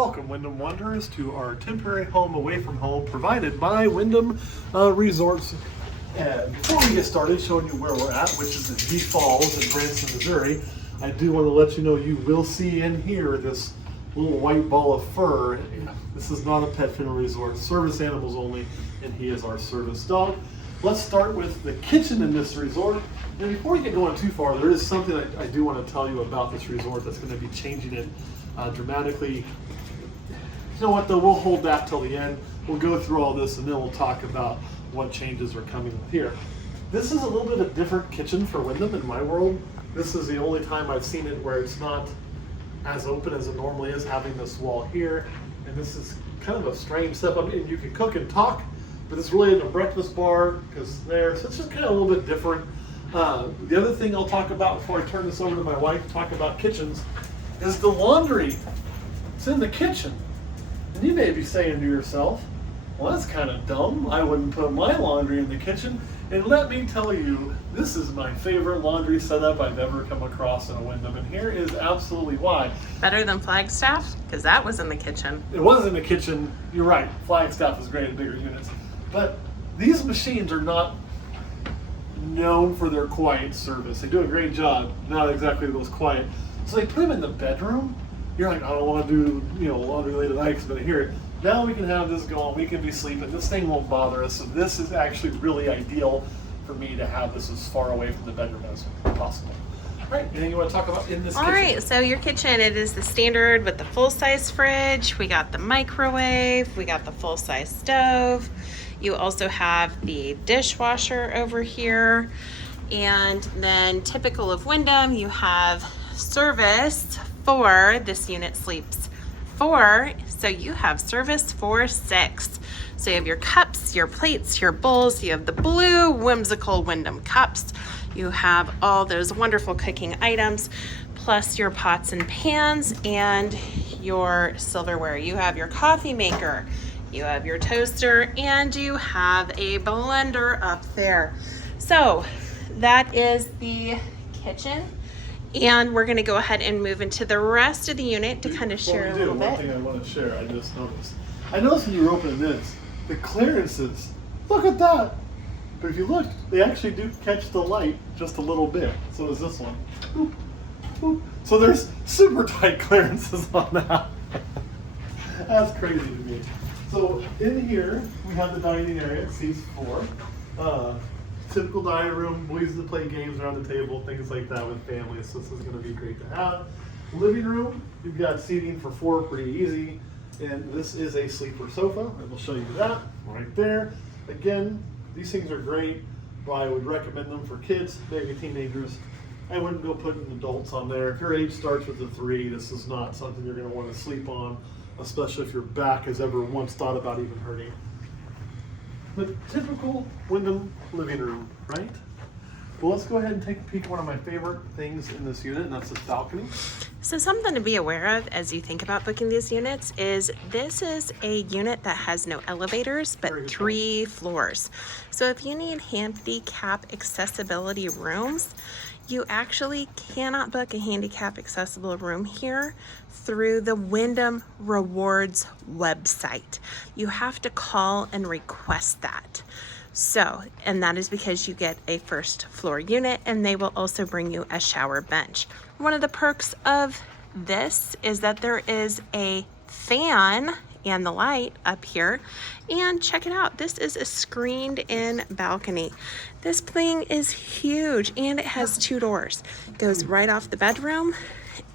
Welcome, Wyndham Wanderers, to our temporary home away from home provided by Wyndham Resorts. And before we get started showing you where we're at, which is in G Falls in Branson, Missouri, I do want to let you know you will see and hear this little white ball of fur. This is not a pet-friendly resort, service animals only, and he is our service dog. Let's start with the kitchen in this resort. And before we get going too far, there is something I do want to tell you about this resort that's going to be changing it dramatically. You know what though, we'll hold that till the end. We'll go through all this and then we'll talk about what changes are coming here. This is a little bit of a different kitchen for Wyndham in my world. This is the only time I've seen it where it's not as open as it normally is, having this wall here. And this is kind of a strange setup. I mean, you can cook and talk, but it's really in a breakfast bar because there, so it's just kind of a little bit different. The other thing I'll talk about before I turn this over to my wife, talk about kitchens, is the laundry. It's in the kitchen. And you may be saying to yourself, well, that's kind of dumb. I wouldn't put my laundry in the kitchen. And let me tell you, this is my favorite laundry setup I've ever come across in a Wyndham. And here is absolutely why. Better than Flagstaff? Because that was in the kitchen. It was in the kitchen. You're right. Flagstaff is great in bigger units. But these machines are not known for their quiet service. They do a great job. Not exactly the most quiet. So they put them in the bedroom. You're like, I don't want to do, laundry late at night because I'm going to hear it. Now we can have this going. We can be sleeping. This thing won't bother us. So this is actually really ideal for me to have this as far away from the bedroom as possible. All right, anything you want to talk about in this kitchen? All right, so your kitchen, it is the standard with the full-size fridge. We got the microwave. We got the full-size stove. You also have the dishwasher over here. And then typical of Wyndham, you have service for this unit sleeps 4, so you have service for 6. So you have your cups, your plates, your bowls. You have the blue whimsical Wyndham cups. You have all those wonderful cooking items, plus your pots and pans and your silverware. You have your coffee maker, you have your toaster, and you have a blender up there. So that is the kitchen. And we're going to go ahead and move into the rest of the unit to kind of share a little bit. One thing I want to share, I just noticed. I noticed when you were opening this, the clearances, look at that. But if you look, they actually do catch the light just a little bit. So does this one. Boop, boop. So there's super tight clearances on that. That's crazy to me. So in here, we have the dining area, it seats 4. Typical dining room, we use to play games around the table, things like that with families, so this is going to be great to have. Living room, you've got seating for 4, pretty easy, and this is a sleeper sofa, and we'll show you that right there. Again, these things are great, but I would recommend them for kids, maybe teenagers. I wouldn't go putting adults on there. If your age starts with a 3, this is not something you're going to want to sleep on, especially if your back has ever once thought about even hurting. The typical Wyndham living room, right? Well, let's go ahead and take a peek at one of my favorite things in this unit, and that's this balcony. So something to be aware of as you think about booking these units is this is a unit that has no elevators, but 3 floors. So if you need handicap accessibility rooms, you actually cannot book a handicap accessible room here through the Wyndham Rewards website. You have to call and request that. So, and that is because you get a first floor unit and they will also bring you a shower bench. One of the perks of this is that there is a fan and the light up here, and check it out, this is a screened in balcony. This thing is huge and it has 2 doors. It goes right off the bedroom,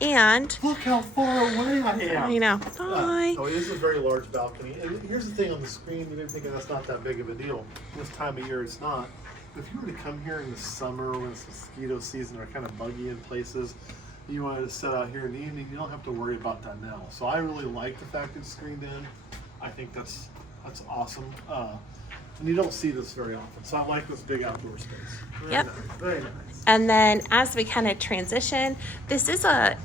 and look how far away I am. I know. Bye. Oh, it is a very large balcony, and here's the thing on the screen, you may be thinking that's not that big of a deal. This time of year it's not. If you were to come here in the summer when it's mosquito season or kind of buggy in places, you wanted to sit out here in the evening, you don't have to worry about that now. So I really like the fact it's screened in. I think that's awesome. And you don't see this very often. So I like this big outdoor space. Very nice, very nice. And then as we kind of transition, this is a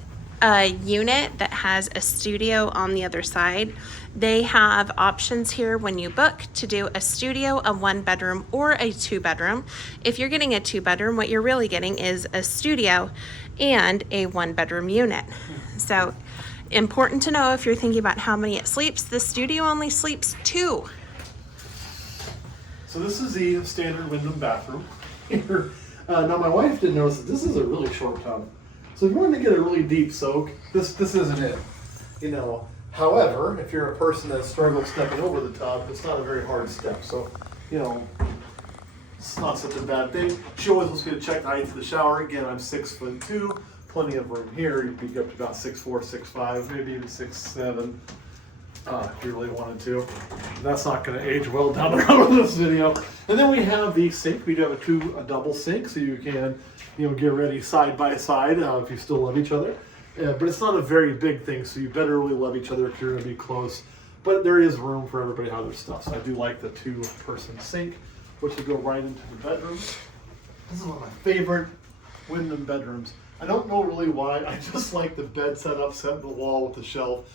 unit that has a studio on the other side. They have options here when you book to do a studio, a 1-bedroom, or a 2-bedroom. If you're getting a 2-bedroom, what you're really getting is a studio and a 1-bedroom unit. So important to know if you're thinking about how many it sleeps, the studio only sleeps 2. So this is the standard Wyndham bathroom here. Now my wife did notice that this is a really short tub. So if you want to get a really deep soak, this isn't it. You know, however, if you're a person that struggles stepping over the tub, it's not a very hard step. So, you know, it's not such a bad thing. She always wants me to check the height of the shower. Again, I'm 6'2", plenty of room here. You can get up to about 6'4", 6'5", maybe even 6'7". If you really wanted to. That's not going to age well down the road in this video. And then we have the sink. We do have a double sink, so you can, you know, get ready side by side if you still love each other. But it's not a very big thing, so you better really love each other if you're going to be close. But there is room for everybody to have their stuff. So I do like the 2-person sink, which will go right into the bedroom. This is one of my favorite Wyndham bedrooms. I don't know really why. I just like the bed setup, set in the wall with the shelf.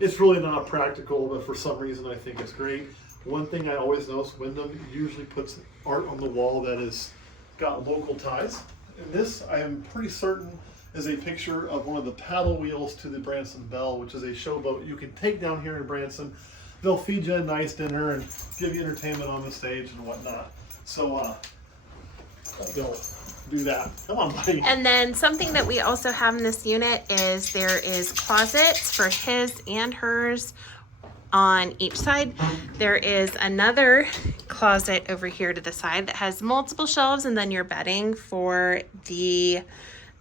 It's really not practical, but for some reason I think it's great. One thing I always notice, Wyndham usually puts art on the wall that is got local ties. And this, I am pretty certain, is a picture of one of the paddle wheels to the Branson Belle, which is a showboat you can take down here in Branson. They'll feed you a nice dinner and give you entertainment on the stage and whatnot. So they'll do that. Come on, buddy. And then something that we also have in this unit is there is closets for his and hers on each side. There is another closet over here to the side that has multiple shelves, and then your bedding for the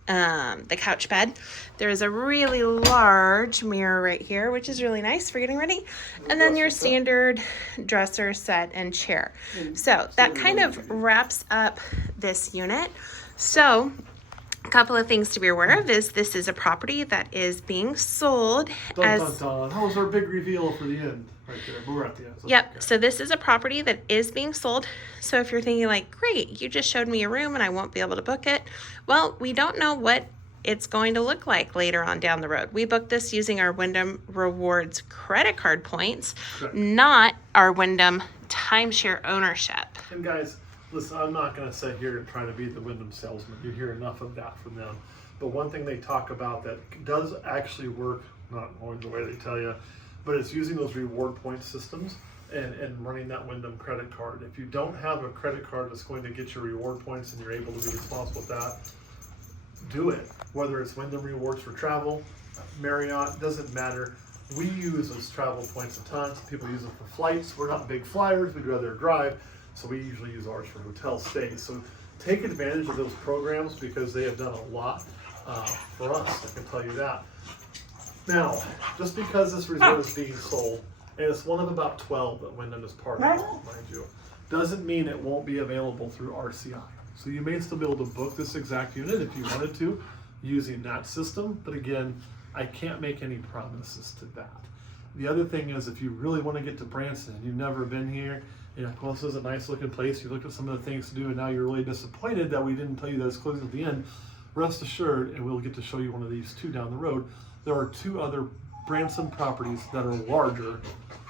couch bed. There's a really large mirror right here, which is really nice for getting ready. And then your standard dresser set and chair. So that kind of wraps up this unit. So a couple of things to be aware of is this is a property that is being sold Dun, dun, dun. That was our big reveal for the end right there. But we're at the end. So Yep. okay. So this is a property that is being sold. So if you're thinking like, great, you just showed me a room and I won't be able to book it. Well, we don't know what it's going to look like later on down the road. We booked this using our Wyndham Rewards credit card points, Correct. not our Wyndham timeshare ownership. And guys, listen, I'm not going to sit here and try to be the Wyndham salesman. You hear enough of that from them. But one thing they talk about that does actually work, not always the way they tell you, but it's using those reward point systems and running that Wyndham credit card. If you don't have a credit card that's going to get your reward points and you're able to be responsible with that, do it. Whether it's Wyndham Rewards for travel, Marriott, doesn't matter. We use those travel points a ton. People use them for flights. We're not big flyers. We'd rather drive. So we usually use ours for hotel stays. So take advantage of those programs because they have done a lot for us, I can tell you that. Now, just because this resort is being sold, and it's one of about 12 that Wyndham is part of, mind you, doesn't mean it won't be available through RCI. So you may still be able to book this exact unit if you wanted to using that system. But again, I can't make any promises to that. The other thing is if you really want to get to Branson and you've never been here, you know, well, this is a nice looking place. You looked at some of the things to do and now you're really disappointed that we didn't tell you that it's closing at the end. Rest assured, and we'll get to show you one of these two down the road. There are 2 other Branson properties that are larger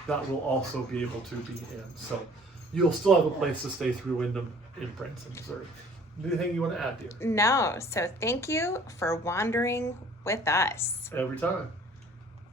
that will also be able to be in. So you'll still have a place to stay through Wyndham in Branson, Missouri. Anything you want to add, dear? No. So thank you for wandering with us. Every time.